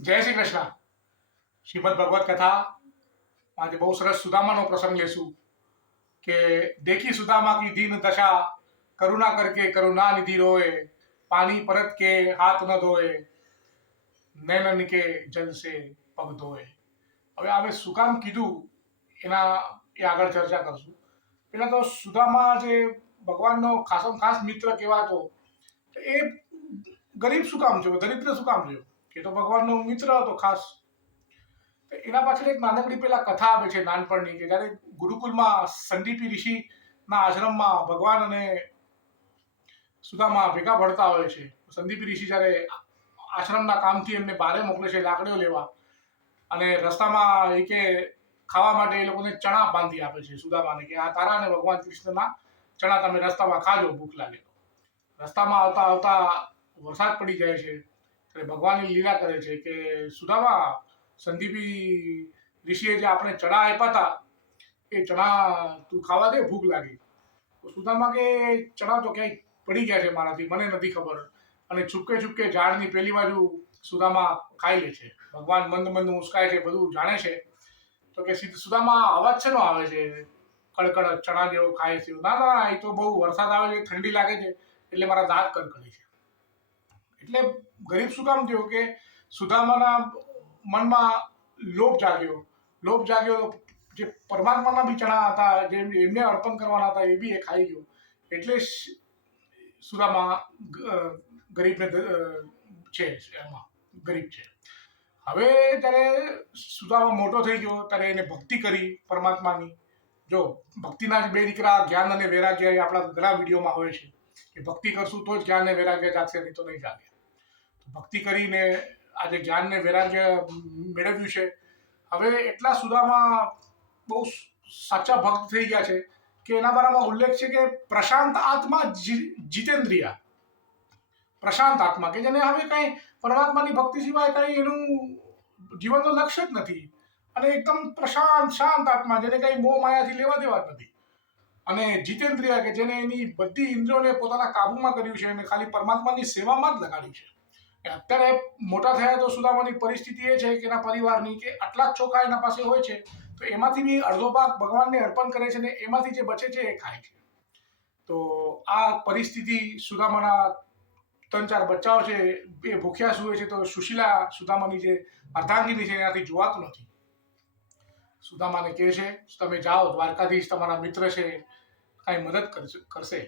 જય શ્રી કૃષ્ણ. શ્રીમદ ભગવત કથા આજે બહુ સરસ સુદામાનો પ્રસંગ લેશું કે દેખી સુદામા કી દીન દશા, કરુણા કરકે કરુણા નિધિ રોए, પાણી પરત કે હાથ ન ધોए, નૈનન કે જલ સે પગ ધોए. હવે આપણે શું કામ કીધું એના એ આગળ ચર્ચા કરશું. પેલા તો સુદામા જે ભગવાનનો ખાસમ ખાસ મિત્ર કહેવાતો, એ ગરીબ શું કામ થયો, દરિદ્ર શું કામ થયો? કે તો ભગવાનનો મિત્ર હતો ખાસ. એના પાછળ એક નાનકડી પેલા કથા આવે છે નાનપણની, કે જ્યારે ગુરુકુલમાં સંદીપી ઋષિના આશ્રમમાં ભગવાન અને સુદામા ભેગા ભણતા હોય છે. સંદીપી ઋષિ જ્યારે આશ્રમના કામથી એમને બહાર મોકલે છે લાકડીઓ લેવા, અને રસ્તામાં એ કે ખાવા માટે એ લોકોને ચણા બાંધી આપે છે સુદામાને, કે આ તારા અને ભગવાન કૃષ્ણના ચણા તમે રસ્તામાં ખાજો ભૂખ લાગે તો. રસ્તામાં આવતા આવતા વરસાદ પડી જાય છે એટલે ભગવાનની લીલા કરે છે કે સુદામા, સંદીપી ઋષિએ જે આપણે ચણા આપ્યા હતા એ ચણા તું ખાવા દે, ભૂખ લાગી. તો સુદામા કે ચણા તો ક્યાંય પડી ગયા છે મારાથી, મને નથી ખબર. અને છુપકે છુપકે ઝાડની પેલી બાજુ સુદામા ખાઈ લે છે. ભગવાન મંદ મંદ મુસ્કાય છે, બધું જાણે છે. તો કે સુદામા અવાજ શેનો આવે છે, કડકડ ચણા જેવો ખાય છે? ના ના, એ તો બહુ વરસાદ આવે છે, ઠંડી લાગે છે એટલે મારા દાંત કડકડે છે. એટલે ગરીબ શું કામ થયો કે સુદામાના મનમાં લોભ જાગ્યો. લોભ જાગ્યો, જે પરમાત્માના બી ચણા હતા, જે એમને અર્પણ કરવાના હતા, એ બી એ ખાઈ ગયો. એટલે સુદામા ગરીબને છે, એમાં ગરીબ છે. હવે ત્યારે સુદામા મોટો થઈ ગયો ત્યારે એને ભક્તિ કરી પરમાત્માની. જો ભક્તિના જ બે દીકરા, જ્ઞાન અને વૈરાગ્ય, એ આપણા ઘણા વિડીયોમાં હોય છે કે ભક્તિ કરશું તો જ જ્ઞાન અને વૈરાગ્ય જાગશે, નહીં તો નહીં જાગે. ભક્તિ કરીને આજે જ્ઞાન ને વૈરાગ્ય મેળવ્યું છે. હવે એટલા સુદામા બહુ સાચા ભક્ત થઈ ગયા છે કે એના બારામાં ઉલ્લેખ છે કે પ્રશાંત આત્મા જીતેન્દ્રિયા. પ્રશાંત આત્મા કે જેને હવે કઈ પરમાત્માની ભક્તિ સિવાય કઈ એનું જીવનનો લક્ષ્ય જ નથી, અને એકદમ પ્રશાંત શાંત આત્મા, જેને કઈ મોહ માયાથી લેવા દેવા જ નથી. અને જીતેન્દ્રિય કે જેને એની બધી ઇન્દ્રિયોને પોતાના કાબુમાં કર્યું છે અને ખાલી પરમાત્માની સેવામાં જ લગાડ્યું છે. અત્યારે મોટા થયા તો સુદામાની પરિસ્થિતિ એ છે કે એના પરિવારની, કે આટલા જ ચોખા એના પાસે હોય છે તો એમાંથી બી અડધો ભાગ ભગવાનને અર્પણ કરે છે ને એમાંથી જે બચે છે એ ખાય છે. તો આ પરિસ્થિતિ સુદામાના 3-4 બચ્ચાઓ છે એ ભૂખ્યા સૂવે છે, તો સુશીલા સુદામાની જે અર્ધાંગીની છે એનાથી જોવાતું નથી. સુદામાને કહે છે તમે જાઓ, દ્વારકાધીશ તમારા મિત્ર છે, કાંઈ મદદ કરશે,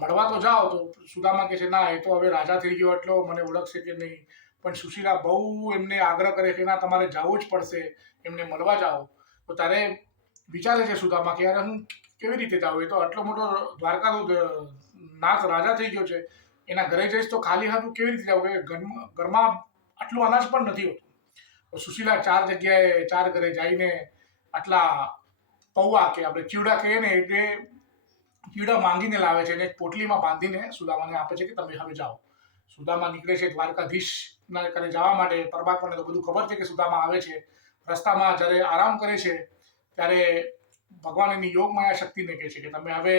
મળવા તો જાઓ. તો સુદામા કહે છે ના, એ તો હવે રાજા થઈ ગયો એટલો મને ઓળખશે કે નહીં. પણ સુશીલા બહુ એમને આગ્રહ કરે કે ના, તમારે જવું જ પડશે, એમને મળવા જાઓ. તો ત્યારે વિચારે છે સુદામા કે યાર હું કેવી રીતે જાઉં, એ તો આટલો મોટો દ્વારકાનો નાથ રાજા થઈ ગયો છે, એના ઘરે જઈશ તો ખાલી હાથું કેવી રીતે જાઉં, કે ઘરમાં આટલું અનાજ પણ નથી હોતું. તો સુશીલા 4 જગ્યાએ 4 ઘરે જઈને આટલા પૌવા, કે આપણે ચીવડા કહીએ ને, એટલે ચીવડા માંગીને લાવે છે અને એક પોટલીમાં બાંધીને સુદામાને આપે છે કે તમે હવે જાઓ. સુદામા નીકળે છે દ્વારકાધીશના ઘરે જવા માટે. પરમાત્માને તો બધું ખબર છે કે સુદામા આવે છે. રસ્તામાં જ્યારે આરામ કરે છે ત્યારે ભગવાન એની યોગ માયા શક્તિને કહે છે કે તમે હવે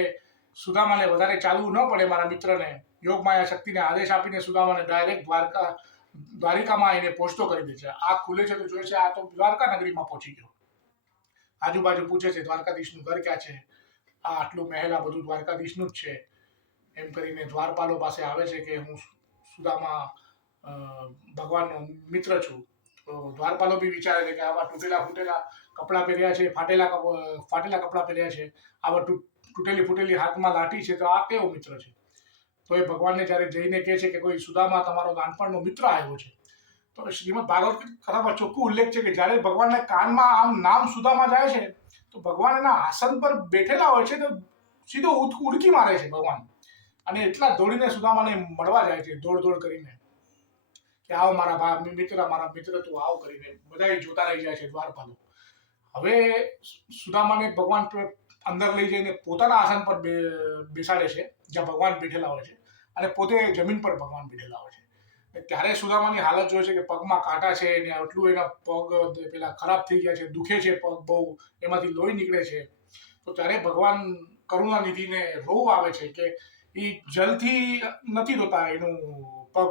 સુદામાને વધારે ચાલવું ન પડે, મારા મિત્રને યોગ માયા શક્તિને આદેશ આપીને સુદામાને ડાયરેક્ટ દ્વારિકામાં એને પહોંચતો કરી દે છે. આંખ ખુલે છે તો જોઈ છે આ તો દ્વારકા નગરીમાં પહોંચી ગયો. આજુબાજુ પૂછે છે દ્વારકાધીશનું ઘર ક્યાં છે, આ આટલું મહેલ આ બધું દ્વારકાધીશનું જ છે. એમ કરીને દ્વારપાલો પાસે આવે છે કે હું સુદામા ભગવાનનો મિત્ર છું. તો દ્વારપાલો બી વિચારે છે કે આવા તૂટેલા ફૂટેલા કપડાં પહેર્યા છે, ફાટેલા કપડાં પહેર્યા છે, આવા તૂટેલી ફૂટેલી હાથમાં લાઠી છે, તો આ કેવો મિત્ર છે? તો એ ભગવાનને જ્યારે જઈને કહે છે કે કોઈ સુદામા તમારો નાનપણનો મિત્ર આવ્યો છે. તો શ્રીમદ ભાગવત કથામાં ચોખ્ખું ઉલ્લેખ છે કે જ્યારે ભગવાનના કાનમાં આમ નામ સુદામા જાય છે તો ભગવાન એના આસન પર બેઠેલા હોય છે તો સીધો ઉડકી મારે છે ભગવાન, અને એટલા દોડીને સુદામાને મળવા જાય છે, દોડ કરીને કે આવો મારા મિત્ર તું આવ કરીને. બધા જોતા રહી જાય છે દ્વારપાલો. હવે સુદામાને ભગવાન અંદર લઈ જઈને પોતાના આસન પર બેસાડે છે જ્યાં ભગવાન બેઠેલા હોય છે, અને પોતે જમીન પર ભગવાન બેઠેલા હોય છે. ત્યારે સુદામાની હાલત જોઈ છે કે પગમાં કાંટા છે ને આટલું એના પગ પેલા ખરાબ થઈ ગયા છે, દુખે છે પગ બહુ, એમાંથી લોહી નીકળે છે. તો ત્યારે ભગવાન કરુણાનિધિને રોવ આવે છે કે એ જલથી નથી ધોતા એનું પગ,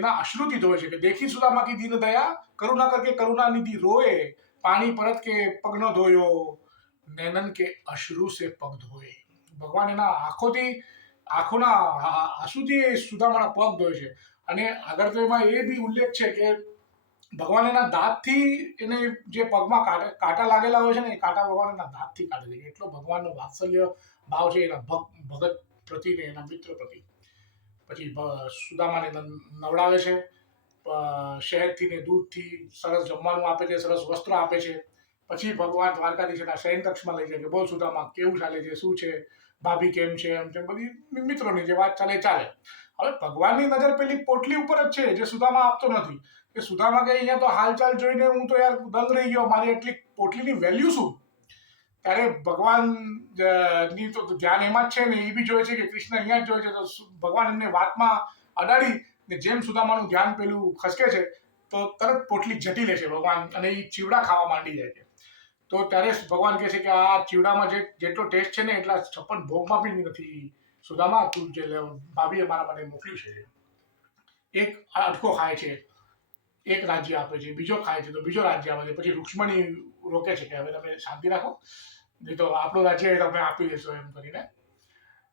એના અશ્રુથી ધોવે છે કે દેખી સુદામા કી દીન દયા કરુણા કરકે કરુણા નિધિ રોએ પાણી પરત કે પગ ન ધોયો નૈનન કે અશ્રુ સે પગ ધોએ. ભગવાન એના આંખોના આંસુથી સુદામાના પગ ધોય છે. અને આગળ તો એમાં એ બી ઉલ્લેખ છે કે ભગવાન એના દાંતથી એને જે પગમાં કાંટા લાગેલા હોય છે ને એ કાંટા ભગવાન એના દાંતથી કાઢે છે. એટલો ભગવાનનો વાત્સલ્ય ભાવ છે એના ભગત પ્રતિ ને એના મિત્ર પ્રતિ. પછી સુદામાને નવડાવે છે, શહેદથી ને દૂધથી સરસ જમવાનું આપે છે, સરસ વસ્ત્રો આપે છે. પછી ભગવાન દ્વારકાધીશના શયન કક્ષમાં લઈ જાય કે બોલ સુદામા કેવું ચાલે છે, શું છે, ભાભી કેમ છે, એમ તેમ બધી મિત્રોની જે વાત ચાલે. હવે ભગવાનની નજર પેલી પોટલી ઉપર જ છે જે સુદામા આપતો નથી. કે સુદામા કે અહીંયા તો હાલચાલ જોઈને હું તો યાર દંગ રહી ગયો, મારી એટલી પોટલીની વેલ્યુ શું. ત્યારે ભગવાન ની તો ધ્યાન એમાં જ છે ને, એ બી જોયે છે કે કૃષ્ણ અહીંયા જ જોયે છે. તો ભગવાન એમને વાતમાં અડાડી ને જેમ સુદામાનું ધ્યાન પેલું ખસકે છે તો તરત પોટલી જટી લે છે ભગવાન અને એ ચીવડા ખાવા માંડી જાય છે. તો ત્યારે ભગવાન કહે છે કે આ ચીવડામાં જેટલો ટેસ્ટ છે ને એટલા 56 ભોગમાં બી નથી. સુદામા તું જે ભાભીએ મારા માટે મોકલ્યું છે. એક અટકો ખાય છે, એક રાજ્ય આપે છે, બીજો ખાય છે તો બીજો રાજ્ય આપે છે. પછી રૂક્ષ્મણી રોકે છે કે હવે તમે શાંતિ રાખો, નહીં તો આપણું રાજ્ય તમે આપી દેશો એમ કરીને.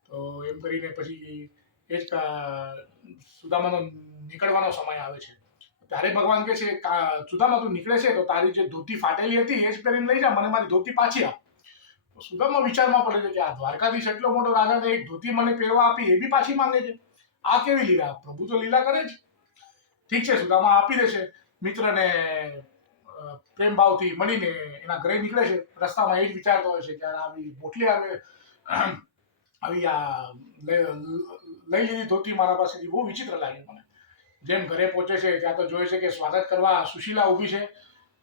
તો એમ કરીને પછી એ જ સુદામાનો નીકળવાનો સમય આવે છે. ત્યારે ભગવાન કહે છે સુદામા તું નીકળે છે તો તારી જે ધોતી ફાટેલી હતી એ જ પહેરીને લઈ જા, મને મારી ધોતી પાછી આપ. સુદામા વિચારમાં પડે છે કે આ દ્વારકાધીશ એટલો મોટો રાજા ને એક ધોતી મને પહેરવા આપી એ બી પાછી માંગે છે. આ કેવી લીલા, પ્રભુ તો લીલા કરે જ. ઠીક છે, સુદામા આપી દે છે. મિત્રને પ્રેમ ભાવથી મળીને એના ઘરે નીકળે છે. રસ્તામાં એ જ વિચારતો હોય છે કે આવી મોટલી આવી આ લઈ લીધી ધોતી મારા પાસેથી બહુ વિચિત્ર લાગી મને. જેમ ઘરે પહોંચે છે ત્યાં તો જોયે છે કે સ્વાગત કરવા સુશીલા ઊભી છે,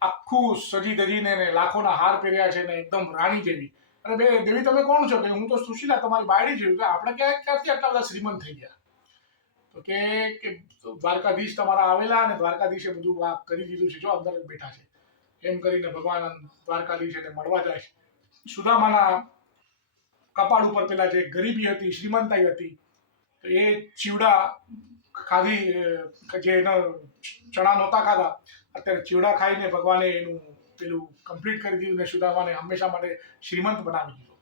આખું સજી ધજીને લાખોના હાર પહેર્યા છે ને એકદમ રાણી જેવી. અને બે દેવી તમે કોણ છો? કે હું તો સુશીલા તમારી બાયડી છું. કે આપણે ક્યાંથી આટલા બધા શ્રીમંત થઈ ગયા? તો કે દ્વારકાધીશ તમારા આવેલા અને દ્વારકાધીશે બધું આ કરી દીધું છે, જો અંદર જ બેઠા છે. એમ કરીને ભગવાન દ્વારકાધીશ એને મળવા જાય છે. સુદામાના કપાળ ઉપર પેલા જે ગરીબી હતી, શ્રીમંતાઈ હતી, તો એ ચીવડા ખાધી, જે એના ચણા નહોતા ખાધા, અત્યારે ચીવડા ખાઈને ભગવાને એનું પેલું કમ્પ્લીટ કરી દીધું ને સુદામાને હંમેશા માટે શ્રીમંત બનાવી દીધો.